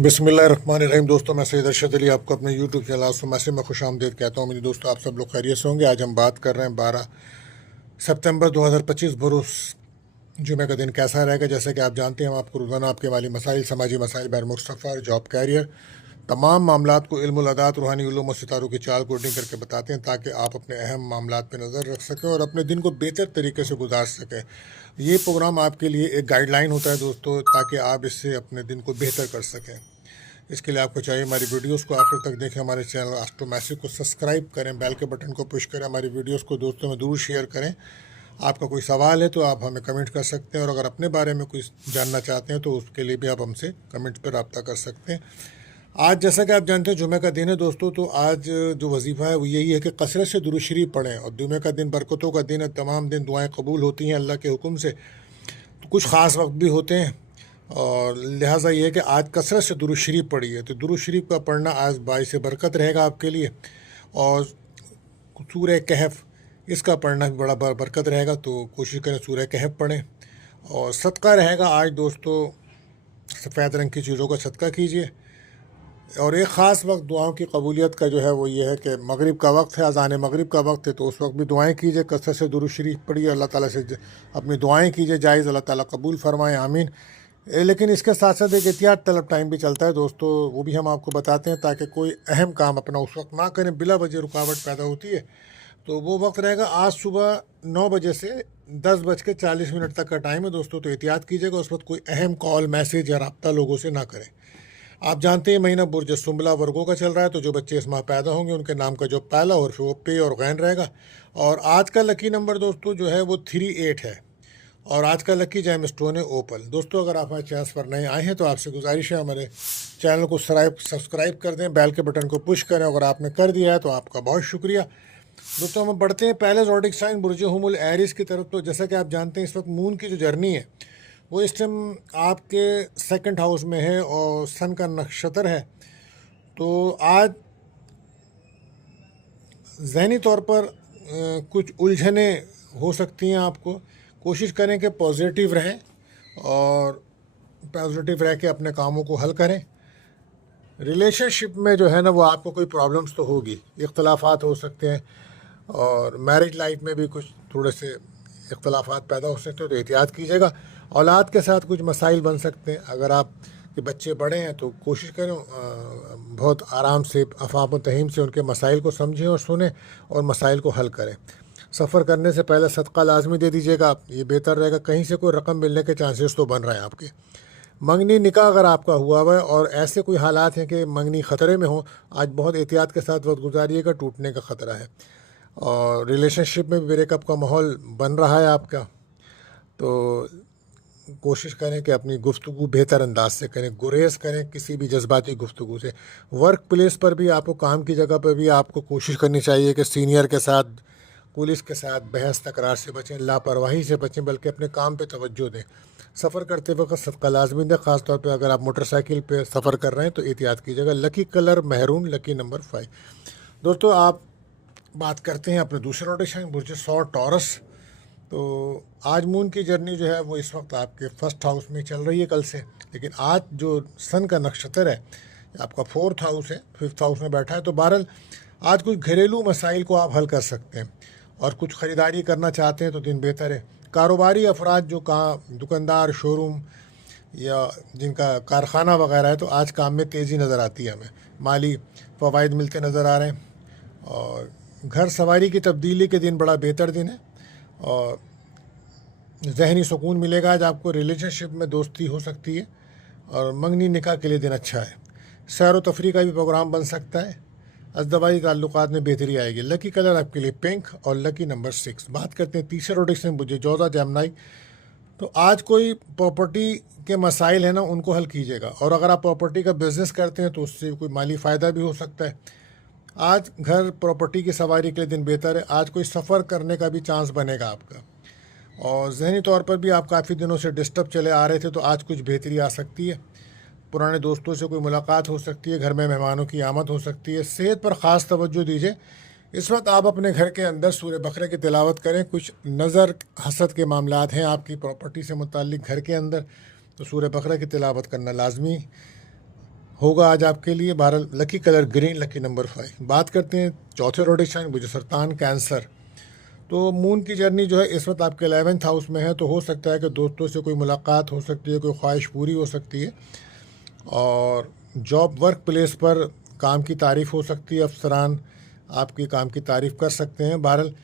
बिस्मिल्लाहिर्रहमानिर्रहीम। दोस्तों, मैं सैयद अरशद अली आपको अपने यूट्यूब चैनल आसमासी में खुशामदीद कहता हूँ। मेरे दोस्तों, आप सब लोग खैरियत से होंगे। आज हम बात कर रहे हैं 12 सितंबर 2025 बरोज़ जुमे का दिन कैसा रहेगा। जैसे कि आप जानते हैं, हम आपको रोज़ाना आपके माली मसाइल, समाजी मसाइल, बैरमुल्क सफ़र, जॉब, कैरियर, तमाम मामलात को इल्मुल अदात, रूहानी उलूम और सितारों की चाल कोडिंग करके बताते हैं, ताकि आप अपने अहम मामलात पे नज़र रख सकें और अपने दिन को बेहतर तरीके से गुजार सकें। ये प्रोग्राम आपके लिए एक गाइडलाइन होता है दोस्तों, ताकि आप इससे अपने दिन को बेहतर कर सकें। इसके लिए आपको चाहिए हमारी वीडियोस को आखिर तक देखें, हमारे चैनल एस्ट्रोमैसी को सब्सक्राइब करें, बेल के बटन को पुश करें, हमारी वीडियोस को दोस्तों में ज़रूर शेयर करें। आपका कोई सवाल है तो आप हमें कमेंट कर सकते हैं, और अगर अपने बारे में कुछ जानना चाहते हैं तो उसके लिए भी आप हमसे कमेंट पर रब्ता कर सकते हैं। आज जैसा कि आप जानते हैं, जुमे का दिन है दोस्तों, तो आज जो वजीफ़ा है वो यही है कि कसरत से दुरूद शरीफ पढ़ें। और जुमे का दिन बरकतों का दिन है, तमाम दिन दुआएं कबूल होती हैं अल्लाह के हुक्म से। तो कुछ ख़ास वक्त भी होते हैं, और लिहाजा ये है कि आज कसरत से दुरूद शरीफ पढ़िए। तो दुरूद शरीफ का पढ़ना आज बाइस बरकत रहेगा आपके लिए। और सूरह कहफ, इसका पढ़ना भी बड़ा बरकत रहेगा, तो कोशिश करें सूरह कहफ पढ़ें। और सदका रहेगा आज दोस्तों, सफ़ेद रंग की चीज़ों का सदका कीजिए। और एक ख़ास वक्त दुआओं की कबूलियत का जो है वो ये है कि मगरिब का वक्त है, अज़ान मगरिब का वक्त है, तो उस वक्त भी दुआएं कीजिए, कसरत से दुरूद शरीफ पढ़िए, अल्लाह ताला से अपनी दुआएं कीजिए जायज़, अल्लाह ताला कबूल फरमाए, आमीन। लेकिन इसके साथ साथ एक एहतियात तलब टाइम भी चलता है दोस्तों, वो भी हम आपको बताते हैं, ताकि कोई अहम काम अपना उस वक्त ना करें, बिला वजह रुकावट पैदा होती है। तो वो वक्त रहेगा आज सुबह 9 बजे से 10:40 तक का टाइम है दोस्तों। तो एहतियात कीजिएगा, उस वक्त कोई अहम कॉल, मैसेज या रब्ता लोगों से ना करें। आप जानते हैं महीना बुर्ज सुंबला वर्गों का चल रहा है, तो जो बच्चे इस माह पैदा होंगे उनके नाम का जो पहला और वो पे और गैन रहेगा। और आज का लकी नंबर दोस्तों जो है वो 38 है, और आज का लकी जैम स्टोन है ओपल। दोस्तों, अगर आप हमारे चैनल पर नए आए हैं तो आपसे गुजारिश है, हमारे चैनल को सब्सक्राइब कर दें, बेल के बटन को पुश करें। अगर आपने कर दिया है तो आपका बहुत शुक्रिया। दोस्तों, हम बढ़ते हैं पहले ज़ोडिक साइन बुर्ज हुमुल एरिस की तरफ। तो जैसा कि आप जानते हैं, इस वक्त मून की जो जर्नी है वो इस टाइम आपके सेकंड हाउस में है और सन का नक्षत्र है। तो आज ज़हनी तौर पर कुछ उलझने हो सकती हैं आपको। कोशिश करें कि पॉजिटिव रहें और पॉजिटिव रह के अपने कामों को हल करें। रिलेशनशिप में जो है ना, वो आपको कोई प्रॉब्लम्स तो होगी, इख्तलाफात हो सकते हैं, और मैरिज लाइफ में भी कुछ थोड़े से इख्तलाफात पैदा हो सकते हैं, तो एहतियात कीजिएगा। औलाद के साथ कुछ मसाइल बन सकते हैं। अगर आप के बच्चे बड़े हैं तो कोशिश करें बहुत आराम से, अफ़ाम तहीम से उनके मसाइल को समझें और सुनें और मसाइल को हल करें। सफ़र करने से पहले सदका लाजमी दे दीजिएगा, ये बेहतर रहेगा। कहीं से कोई रकम मिलने के चांसेस तो बन रहे हैं आपके। मंगनी निकाह अगर आपका हुआ हुआ है और ऐसे कोई हालात हैं कि मंगनी ख़तरे में हो, आज बहुत एहतियात के साथ वक्त गुजारिएगा, टूटने का ख़तरा है। और रिलेशनशिप में ब्रेकअप का माहौल बन रहा है आपका, तो कोशिश करें कि अपनी गुफ्तगू बेहतर अंदाज से करें, गुरेज करें किसी भी जज्बाती गुफ्तगू से। वर्क प्लेस पर भी आपको, काम की जगह पर भी आपको कोशिश करनी चाहिए कि सीनियर के साथ, पुलिस के साथ बहस तकरार से बचें, लापरवाही से बचें, बल्कि अपने काम पे तवज्जो दें। सफ़र करते वक्त सदका लाजमी दें, ख़ासतौर पे अगर आप मोटरसाइकिल पे सफ़र कर रहे हैं तो एहतियात कीजिएगा। Lucky colour maroon, lucky number 5। दोस्तों, आप बात करते हैं अपने दूसरे रोटेशन बुर्ज 100 टॉरस। तो आज मून की जर्नी जो है वो इस वक्त आपके फर्स्ट हाउस में चल रही है कल से, लेकिन आज जो सन का नक्षत्र है आपका फोर्थ हाउस है, फिफ्थ हाउस में बैठा है। तो बहरहाल आज कुछ घरेलू मसाइल को आप हल कर सकते हैं, और कुछ ख़रीदारी करना चाहते हैं तो दिन बेहतर है। कारोबारी अफराद जो दुकानदार, शोरूम या जिनका कारखाना वगैरह है, तो आज काम में तेज़ी नज़र आती है, हमें माली फ़वाइद मिलते नज़र आ रहे हैं। और घर सवारी की तब्दीली के दिन बड़ा बेहतर दिन है, और जहनी सुकून मिलेगा आज आपको। रिलेशनशिप में दोस्ती हो सकती है, और मंगनी निकाह के लिए दिन अच्छा है। सैर व तफरी का भी प्रोग्राम बन सकता है। अज़दवाजी ताल्लुकात में बेहतरी आएगी। लकी कलर आपके लिए पिंक और लकी नंबर 6। बात करते हैं तीसरे रोटेशन बुझे 14 जमनाई। तो आज कोई प्रॉपर्टी के मसाइल हैं ना, उनको हल कीजिएगा। और अगर आप प्रॉपर्टी का बिज़नेस करते हैं तो उससे कोई माली फ़ायदा भी हो सकता है। आज घर प्रॉपर्टी की सवारी के लिए दिन बेहतर है। आज कोई सफ़र करने का भी चांस बनेगा आपका, और जहनी तौर पर भी आप काफ़ी दिनों से डिस्टर्ब चले आ रहे थे, तो आज कुछ बेहतरी आ सकती है। पुराने दोस्तों से कोई मुलाकात हो सकती है, घर में मेहमानों की आमद हो सकती है। सेहत पर ख़ास तवज्जो दीजिए। इस वक्त आप अपने घर के अंदर सूरह बकरे की तिलावत करें। कुछ नज़र हसद के मामलात हैं आपकी प्रॉपर्टी से मुताल्लिक घर के अंदर, तो सूरह बकरा की तिलावत करना लाजमी होगा आज आपके लिए। 12 lucky colour green, lucky number 5। बात करते हैं चौथे रोटेशन मुझे सरतान कैंसर। तो मून की जर्नी जो है इस वक्त आपके 11th हाउस में है, तो हो सकता है कि दोस्तों से कोई मुलाकात हो सकती है, कोई ख्वाहिश पूरी हो सकती है, और जॉब वर्क प्लेस पर काम की तारीफ़ हो सकती है, अफसरान आपकी काम की तारीफ़ कर सकते हैं। बहरहाल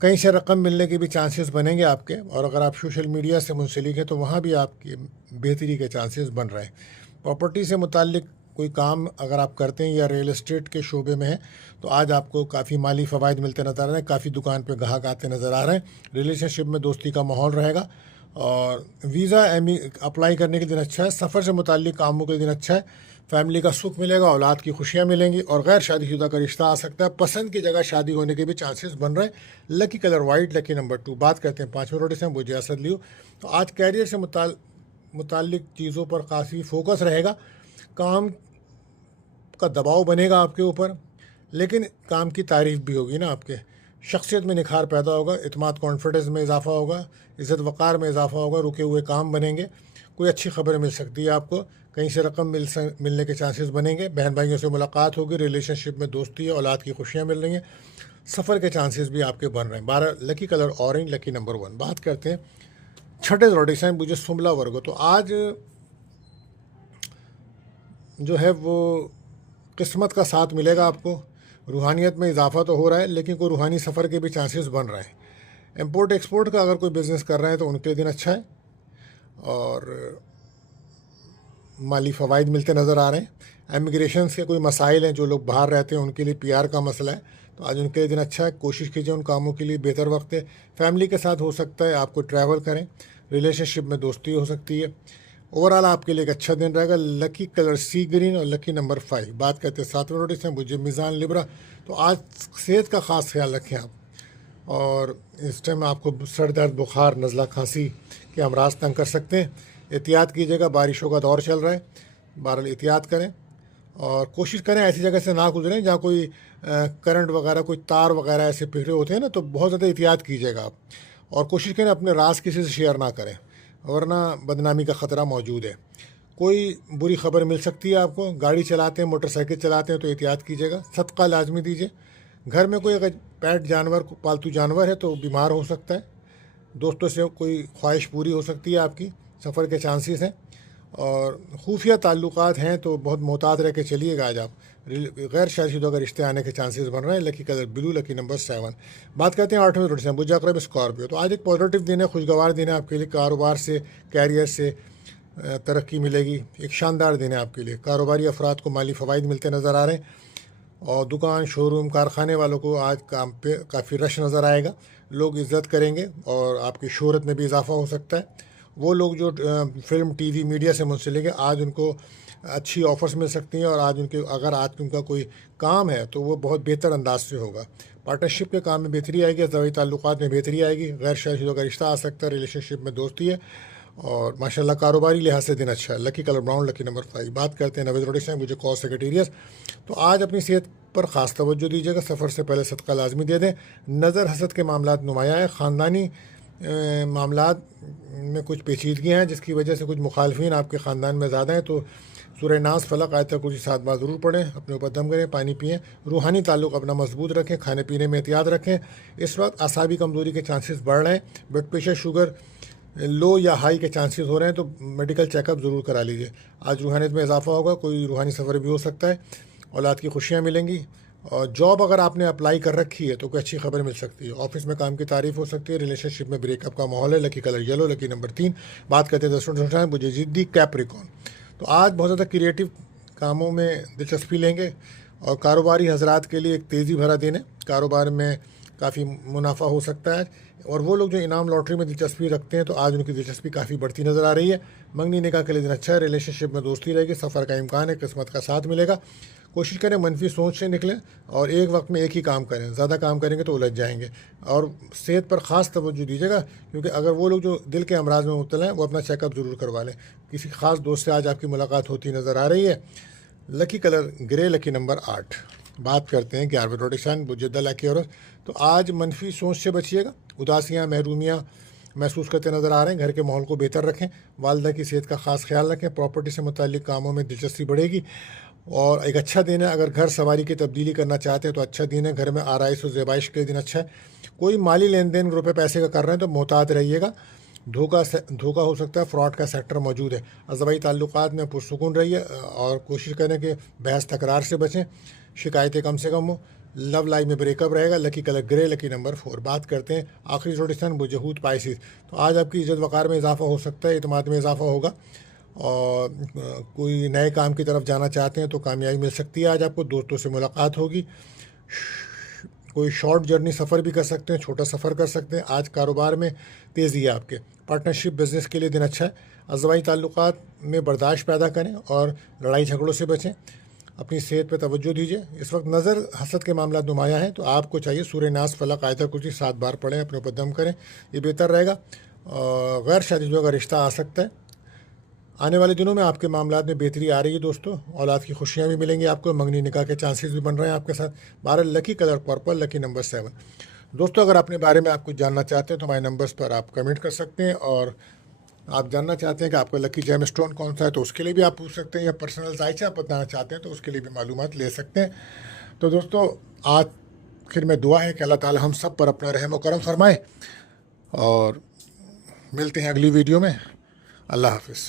कहीं से रकम मिलने के भी चांसेस बनेंगे आपके, और अगर आप सोशल मीडिया से मुंसलिक हैं तो वहाँ भी आपकी बेहतरी के चांसेस बन रहे हैं। प्रॉपर्टी से मुताल्लिक कोई काम अगर आप करते हैं या रियल एस्टेट के शोबे में हैं तो आज आपको काफ़ी माली फ़वाइद मिलते नज़र आ रहे हैं, काफ़ी दुकान पे ग्राहक आते नज़र आ रहे हैं। रिलेशनशिप में दोस्ती का माहौल रहेगा, और वीज़ा अप्लाई करने के दिन अच्छा है। सफ़र से मुताल्लिक कामों के दिन अच्छा है। फैमिली का सुख मिलेगा, औलाद की खुशियाँ मिलेंगी, और गैर शादीशुदा का रिश्ता आ सकता है। पसंद की जगह शादी होने के भी चांसेस बन रहे हैं। Lucky colour white, lucky number 2। बात करते हैं पाँचवें रोटेशन मुझे असद लियो। तो आज कैरियर से मुताल्लिक चीज़ों पर काफ़ी फोकस रहेगा। काम का दबाव बनेगा आपके ऊपर, लेकिन काम की तारीफ़ भी होगी ना। आपके शख्सियत में निखार पैदा होगा, इत्मीनान कॉन्फिडेंस में इजाफा होगा, इज़्ज़त वक़ार में इजाफा होगा, रुके हुए काम बनेंगे। कोई अच्छी खबर मिल सकती है आपको, कहीं से रकम मिलने के चांसेस बनेंगे। बहन भाइयों से मुलाकात होगी, रिलेशनशिप में दोस्ती है, औलाद की खुशियाँ मिल रही हैं। सफ़र के चांसेस भी आपके बन रहे हैं। 12 lucky colour orange, lucky number 1। बात करते हैं छठे रोटेशन मुझे सुमला वर्गो। तो आज जो है वो किस्मत का साथ मिलेगा आपको। रूहानियत में इजाफा तो हो रहा है, लेकिन कोई रूहानी सफ़र के भी चांसेस बन रहे हैं। इम्पोर्ट एक्सपोर्ट का अगर कोई बिज़नेस कर रहे हैं तो उनके दिन अच्छा है, और माली फ़वाइद मिलते नज़र आ रहे हैं। इमिग्रेशन के कोई मसाइल हैं, जो लोग बाहर रहते हैं उनके लिए PR का मसला है, तो आज उनके लिए दिन अच्छा है। कोशिश कीजिए उन कामों के लिए, बेहतर वक्त है। फैमिली के साथ हो सकता है आपको ट्रैवल करें, रिलेशनशिप में दोस्ती हो सकती है। ओवरऑल आपके लिए एक अच्छा दिन रहेगा। लकी कलर सी ग्रीन और लकी नंबर 5। बात करते हैं सातवें नोटिस हैं मुझे मीज़ान लिब्रा। तो आज सेहत का ख़ास ख्याल रखें आप, और इस टाइम आपको सर दर्द, बुखार, नज़ला, खांसी के अमराज तंग कर सकते हैं। एहतियात कीजिएगा, बारिशों का दौर चल रहा है, बहरहाल एहतियात करें, और कोशिश करें ऐसी जगह से ना गुजरें जहाँ कोई करंट वगैरह, कोई तार वगैरह ऐसे पिघले होते हैं ना, तो बहुत ज़्यादा एहतियात कीजिएगा आप, और कोशिश करें अपने राज किसी से शेयर ना करें, वरना बदनामी का ख़तरा मौजूद है। कोई बुरी खबर मिल सकती है आपको। गाड़ी चलाते हैं, मोटरसाइकिल चलाते हैं तो एहतियात कीजिएगा। सदका लाजमी दीजिए। घर में कोई अगर पेट जानवर, पालतू जानवर है तो बीमार हो सकता है। दोस्तों से कोई ख्वाहिश पूरी हो सकती है आपकी। सफ़र के चांसेस हैं, और खुफिया ताल्लुकात हैं तो बहुत मोहतात रह के चलिएगा। आज आप गैर शादीशुदा का रिश्ते आने के चांसेस बन रहे हैं। Lucky colour blue, lucky number 7। बात करते हैं 8वें रोड से बुर्ज अक़रब स्कॉर्पियो। तो आज एक पॉजिटिव दिन है, खुशगवार दिन है आपके लिए। कारोबार से, कैरियर से तरक्की मिलेगी। एक शानदार दिन है आपके लिए। कारोबारी अफराद को माली फ़वाइद मिलते नज़र आ रहे हैं, और दुकान, शोरूम, कारखाने वालों को आज काम पे काफ़ी रश नज़र आएगा। लोग इज़्ज़त करेंगे, और आपकी शोहरत में भी इजाफा हो सकता है। वो लोग जो फिल्म, TV, मीडिया से मुंसलिक है, आज उनको अच्छी ऑफ़र्स मिल सकती हैं, और आज उनके अगर आज उनका कोई काम है तो वो बहुत बेहतर अंदाज से होगा। पार्टनरशिप के काम में बेहतरी आएगी, ज़रूरी ताल्लुकात में बेहतरी आएगी। गैर शादीशुदा का रिश्ता आ सकता है, रिलेशनशिप में दोस्ती है, और माशाल्लाह कारोबारी लिहाज से दिन अच्छा है। Lucky colour brown, lucky number 5। बात करते हैं 9वें रोटेशन मुझे कॉज सेक्रेटेरियस। तो आज अपनी सेहत पर ख़ास तवज्जो दीजिएगा। सफ़र से पहले सदका लाजमी दे दें। नज़र हसद के मामलात नुमाया है। ख़ानदानी मामलात में कुछ पेचीदगियाँ हैं, जिसकी वजह से कुछ मुखालफिन आपके ख़ानदान में ज़्यादा हैं, तो सूरह नास, फलक, आयतल कुर्सी 7 बार ज़रूर पढ़ें। अपने ऊपर दम करें, पानी पिएँ। रूहानी ताल्लुक़ अपना मजबूत रखें। खाने पीने में एहतियात रखें। इस वक्त असाबी कमज़ोरी के चांसेस बढ़ रहे हैं। ब्लड प्रेशर, शुगर लो या हाई के चांसेस हो रहे हैं, तो मेडिकल चेकअप ज़रूर करा लीजिए। आज रूहानियत में इजाफा होगा, कोई रूहानी सफ़र भी हो सकता है। औलाद की खुशियाँ मिलेंगी, और जॉब अगर आपने अप्लाई कर रखी है तो कोई अच्छी खबर मिल सकती है। ऑफिस में काम की तारीफ़ हो सकती है। रिलेशनशिप में ब्रेकअप का माहौल है। Lucky colour yellow, lucky number 3। बात करते हैं 10 मुझे जिद्दी कैप्रिकॉर्न। तो आज बहुत ज़्यादा क्रिएटिव कामों में दिलचस्पी लेंगे, और कारोबारी हजरात के लिए एक तेज़ी भरा दिन है। कारोबार में काफ़ी मुनाफा हो सकता है, और वो लोग जो इनाम लॉटरी में दिलचस्पी रखते हैं तो आज उनकी दिलचस्पी काफ़ी बढ़ती नज़र आ रही है। मंगनी निकाह के लिए दिन अच्छा है। रिलेशनशिप में दोस्ती रहेगी। सफ़र का इम्कान है। किस्मत का साथ मिलेगा। कोशिश करें मनफी सोच से निकलें, और एक वक्त में एक ही काम करें। ज़्यादा काम करेंगे तो उलझ जाएंगे। और सेहत पर ख़ास तवज्जो दीजिएगा, क्योंकि अगर वो लोग जो दिल के अमराज में मुब्तला हैं वो अपना चेकअप ज़रूर करवा लें। किसी ख़ास दोस्त से आज आपकी मुलाकात होती नज़र आ रही है। Lucky colour grey, lucky number 8। बात करते हैं 11वें रोटेशन बुजद्दा लकी औरत। तो आज मनफी सोच से बचिएगा। उदासियाँ, महरूमियाँ महसूस करते नज़र आ रहे हैं। घर के माहौल को बेहतर रखें, वालदा की सेहत का ख़ास ख्याल रखें, प्रॉपर्टी से मुताल्लिक़ कामों में दिलचस्पी बढ़ेगी और एक अच्छा दिन है। अगर घर सवारी की तब्दीली करना चाहते हैं तो अच्छा दिन है। घर में आराइश और ज़ेबाइश के दिन अच्छा है। कोई माली लेन देन रुपये पैसे का कर रहे हैं तो मोहतात रहिएगा, धोखा हो सकता है, फ्रॉड का सेक्टर मौजूद है। अज़वाई ताल्लुकात में पुरसुकून रहिए और कोशिश करें कि बहस तकरार से बचें, शिकायतें कम से कम हो। लव लाइफ में ब्रेकअप रहेगा। Lucky colour grey, lucky number 4। बात करते हैं आखिरी जोडिस्तान बुजहूत पाइसिस। तो आज आपकी इज़्ज़त वक़ार में इजाफा हो सकता है, इतमाद में इजाफा होगा और कोई नए काम की तरफ जाना चाहते हैं तो कामयाबी मिल सकती है। आज आपको दोस्तों से मुलाकात होगी। कोई शॉर्ट जर्नी सफ़र भी कर सकते हैं, छोटा सफ़र कर सकते हैं। आज कारोबार में तेज़ी है आपके। पार्टनरशिप बिज़नेस के लिए दिन अच्छा है। अज़वाई ताल्लुकात में बर्दाश्त पैदा करें और लड़ाई झगड़ों से बचें। अपनी सेहत पर तवज्जो दीजिए। इस वक्त नज़र हसद के मामला नुमाया है तो आपको चाहिए सूरह नास फलक आयतल कुर्सी 7 बार पढ़ें, अपने ऊपर दम करें, ये बेहतर रहेगा। गैर शादीशुदा का रिश्ता आ सकता है। आने वाले दिनों में आपके मामला में बेहतरी आ रही है दोस्तों। औलाद की खुशियाँ भी मिलेंगी आपको, मंगनी निकाह के चांसेस भी बन रहे हैं आपके साथ। 12 lucky colour purple, lucky number 7। दोस्तों अगर अपने बारे में आप कुछ जानना चाहते हैं तो हमारे नंबर्स पर आप कमेंट कर सकते हैं और आप जानना चाहते हैं कि आपका लकी जेम स्टोन कौन सा है तो उसके लिए भी आप पूछ सकते हैं, या पर्सनल जायचा आप बताना चाहते हैं तो उसके लिए भी मालूमात ले सकते हैं। तो दोस्तों आखिर में दुआ है कि अल्लाह ताला हम सब पर अपना रहम व करम फरमाए और मिलते हैं अगली वीडियो में। अल्लाह हाफिज़।